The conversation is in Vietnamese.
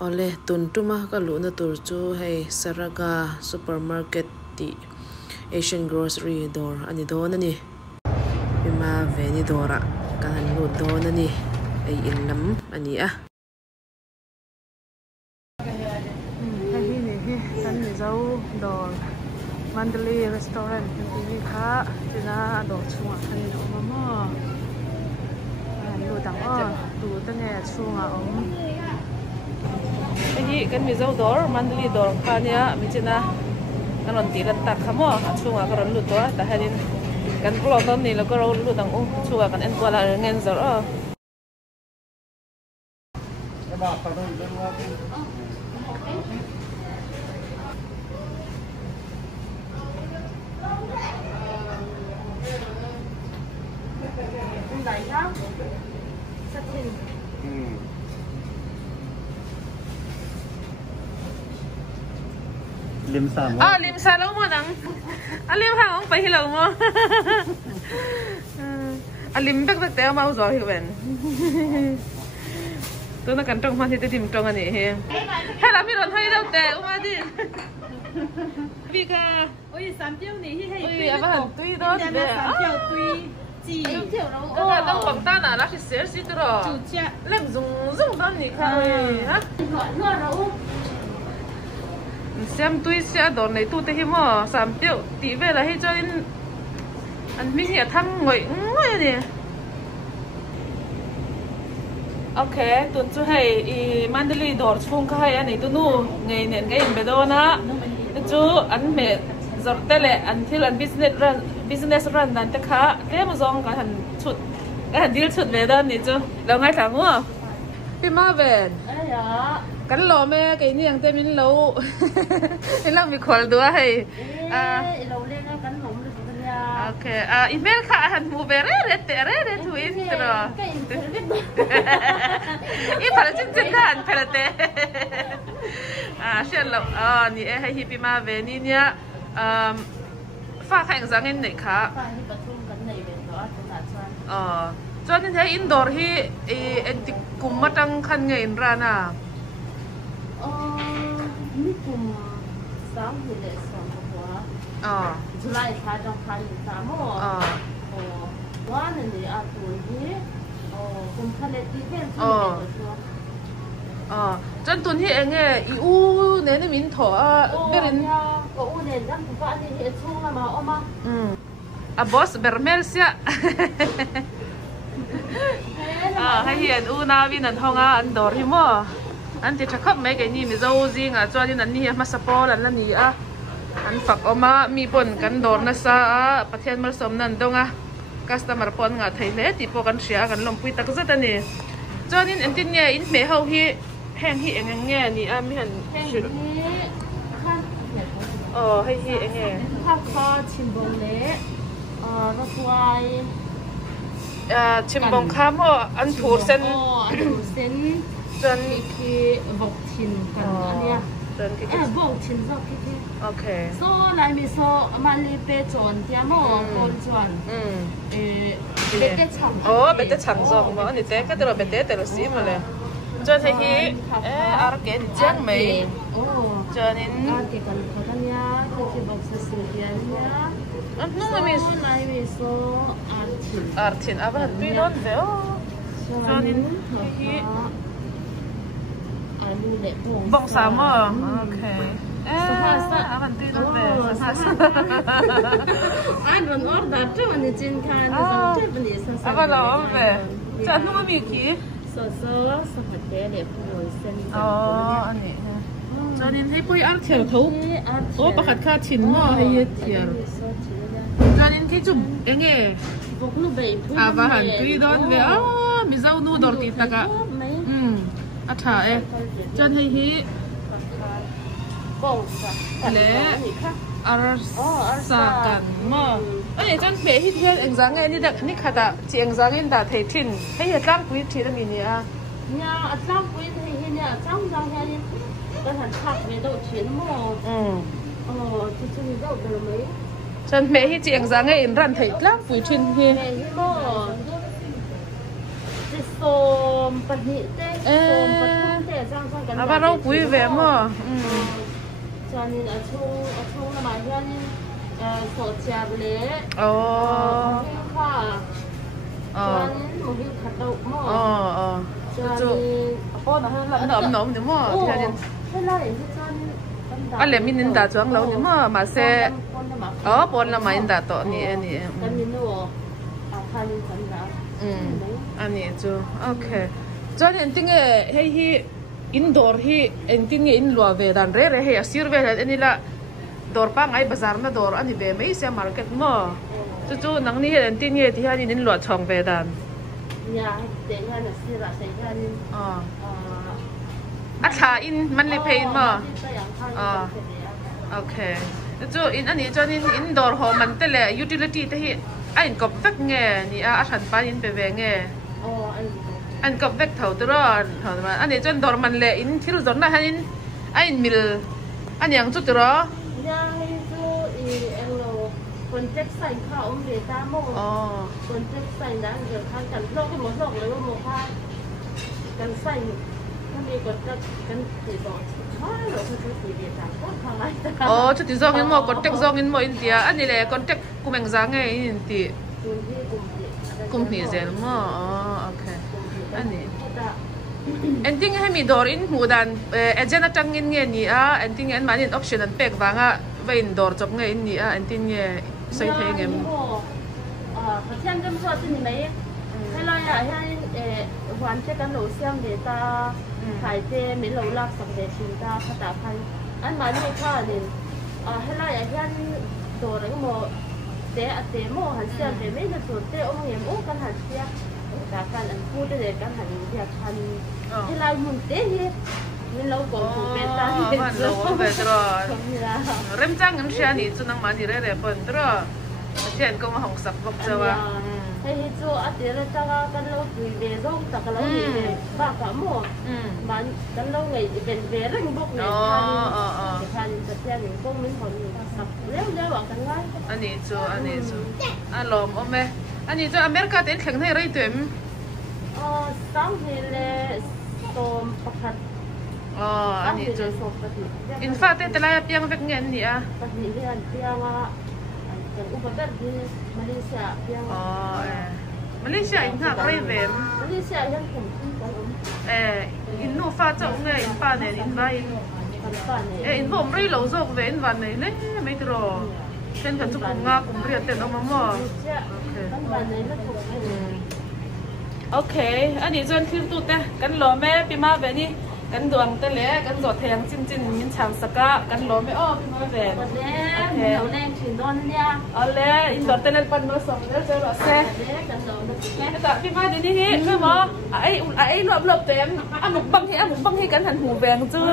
ole tun tuma ka lu na tur chu hei Saraga supermarket ti Asian grocery door ani don ani bima veni dora kan lu don ani ei inlam ani a hi ni hi kan ni zo door Mandalay restaurant ni kha tina do chunga thani no mama lu dang a tu ta ne chunga hi kan mi zo door Mandalay door kha nia mi china kan ron ti ran tak khamo chunga ka ron lu to ta hanin kan vlog don ni lo ko lu dang chunga kan en kwala ngen zor a Lim San lim san lo mo nang lim hang ong pai lo mo lim bek bek te ma zo hi ben tu na kan tong ma ti dim tong ani he la mi ron hai đâu te ma di vi ka ôi sắm tiêu này hi hay ôi ba han tui do de sắm tiêu tui chỉ tiêu đâu ka dong bang ta na la ki ser si tu ro chủ chia lem zung zung don ni kha ha ngựa đâu xem tui sẽ đón này tu te hi mo sam tiêu ti ve la hi cho in an mi hi thang ngoi ngoi ni ok tuần chú hay Mandalay đổ chung khai anh ấy tu nu ngày nền cái in bedo na chú anh mẹ giọt tele anh thiếu anh business run dan te kha thế mà zong cái hành chut cái hành deal chut về đó nè chú lâu ngày tháng mua phi ma về cắn lò mẹ cái niềng tên mình lâu mình làm việc khổ đùa hay lâu lên cắn lồng được ok email kha han mu bere re tu intro i pala chin chin han pelate shen lo ni e hai hipi ma ve ni nya fa khang zang in nei kha cho nên thấy indoor hi entik kum matang khan ngai in rana ni kum sang hi le sang quá July tháng trong tháng 3 quá nên đi ăn tuổi gì cùng khăn để đi thêm chân tuần hi anh nghe iu nên mình thọ berin u nên đang cũng phải đi hết chung là mà oma boss bermelsia hay hiện u na vi nan thong an dor hi mo an ti thakap mấy cái ni mi zo zing cho nên an ni ma sapo lan ni an fak oma mi pon kan dor na sa pathian mal som nan donga customer pon nga thaile ti po kan ria kan lom pui tak zat ani chonin entin nge in me ho hi heng hi eng nge ni mi han hay hi eng nge ha kha chimbong le nó suai chimbong kham ho an thur sen chân khi bọc thìn cần ania bọc thìn sao khi ok so lại mình so mà li bé chọn thì mà con chọn bé té chẳng bé té chẳng rồi mà anh té cái đó bé té rồi xí mà lên cho thấy hi ở cái giang mấy cho nên cái cần có cái nha cái bọc sữa thì nha nó là mình lại mình so artin vẫn tuy non vậy cho nên hi bông sao mà ok vẫn tuy non vậy anh vẫn order cho anh trên khan rồi cho anh đi sang vẫn là vậy cho nó mà bị kí so phải để phơi sen anh ấy cho nên thấy bôi ăn thiểu thấu bác khát khát chín mà hay thiểu cho nên cái chụp cái nghề và hẳn tuy đón về mình dâu nu đỏ tít taka thả cho nên hi lẽ sa kan mà anh chân bé hi thiệt anh giang nghe đi đặt ní khát à chị anh giang in đã thấy thìn hay là trang quý thì là mình nha nha trang quý thì hi nha trang nghe đi cái thằng khác về đâu chuyến mà thì chúng dâu được mấy chân bé hi chị anh giang nghe in ran thấy lắm quý thìn hi Som pahit te, som patun te, sang à ba rau quý về mà cho nên ở chung là mà hiện sổ chè lệ khoa cho nên một cái hạt đậu mà cho nên con nó làm nấm đúng không cho nên anh làm mình đã chọn lâu đúng không mà sẽ bốn là mà đã to nè nè anh nè chú ok cho nên tiếng hay indoor hi entin nge in lua ve dan re he asir ve ani la dor pa ngai bazar na dor ani be mai se market mo chu nang ni he entin nge ti hani nin lua chong ve dan ya te nga na sira se yani tha in man le pay mo okay chu in ani cho nên indoor ho man te le utility te hi ain kop vek nge ni a than pa in pe ve nge anh cặp vết thầu từ đó mà anh ấy chân đòn mình lệ in thiếu giống là anh mil anh yang chút từ đó yang itu konteks sai khao ông để ta mua konteks sai đã được khang cần lâu cái món lọc lấy một hai cần sai không đi cần chỉ bỏ rồi cái gì để ta có thằng ấy chút tí dòng in mò konteks dòng in mò India anh ấy là konteks của mình dáng nghe India cùng thì dễ mà ok anh anh tiếng hay mi door in mudan agenda trăng in nghe nhỉ anh tiếng anh mang in option anh pek vanga về in door chụp nghe in nhỉ anh tiếng nghe xây thế nghe phát hiện trong số tin này hay là hay hoàn tất các lỗ xiêm để ta khai thế mấy lỗ lạc sập để chúng ta phát đạt hay anh mang đi khai nên hay là hay door cái mò để mò hành xiêm để mấy cái số để ông em ông cần hành xiêm cả kan anhพูดได้กันหันอยากทันที่เราหมุนเตะนี่นี่เราก็ถูกเป็นตาที่เป็นโลเวทรอเริ่มจ้างเงินเชียนี่จุนังมันนี่เรื่อยๆเป็นตรอเช่นก็มาหงสักบอกเจ้าว่าให้จู่อันเดียวจะกันเราคุยเรื่องร่องแต่กันเราเนี่ยบ้าขโมยมันกันเราไงเป็นเรื่องบุกเนี่ยทันจะเช่นพวกมันคนสักเรื่องเดียวบอกกันไงอันนี้จู่ลมโอเมอันนี้จะอเมริกาเต็นแข่งให้ไรตัวมั้ยตั้งที่เลยโตมประคัดอันนี้จะอินฟาเตตลายเพียงเวกเงินนี่อ่ะปฏิเรื่องเพียงว่าเป็นอุปกรณ์ที่มาเลเซียเพียงมาเลเซียอินหักไรเวมมาเลเซียยังคงที่กันอินนูฟ้าเจ้าไงอินป้าเนี่ยอินไปอินผมไรเหล่าโซกเวนวันไหนเลยไม่ตรอเช่นกันจุกงาผมเรียนเต็มออกมาหมดโอเคอันนี้จนคือตุ๊ดเนี่ยกันหล่อแม่ปีมาแบบนี้กันดวงแต่เละกันจดแทงจิ้นมินช่างสกัดกันหล่อไม่อ้อปีมาแบบโอเคเราแรงถึงโดนเนี่ยเอาเลยอินดอร์เตนปันมาส่งแล้วเจอหล่อเซ่แต่ปีมาเดี๋ยวนี้คือหมอไอ้รวบเต็มอ่ะหมุกบังให้กันหันหูแบงจื้อ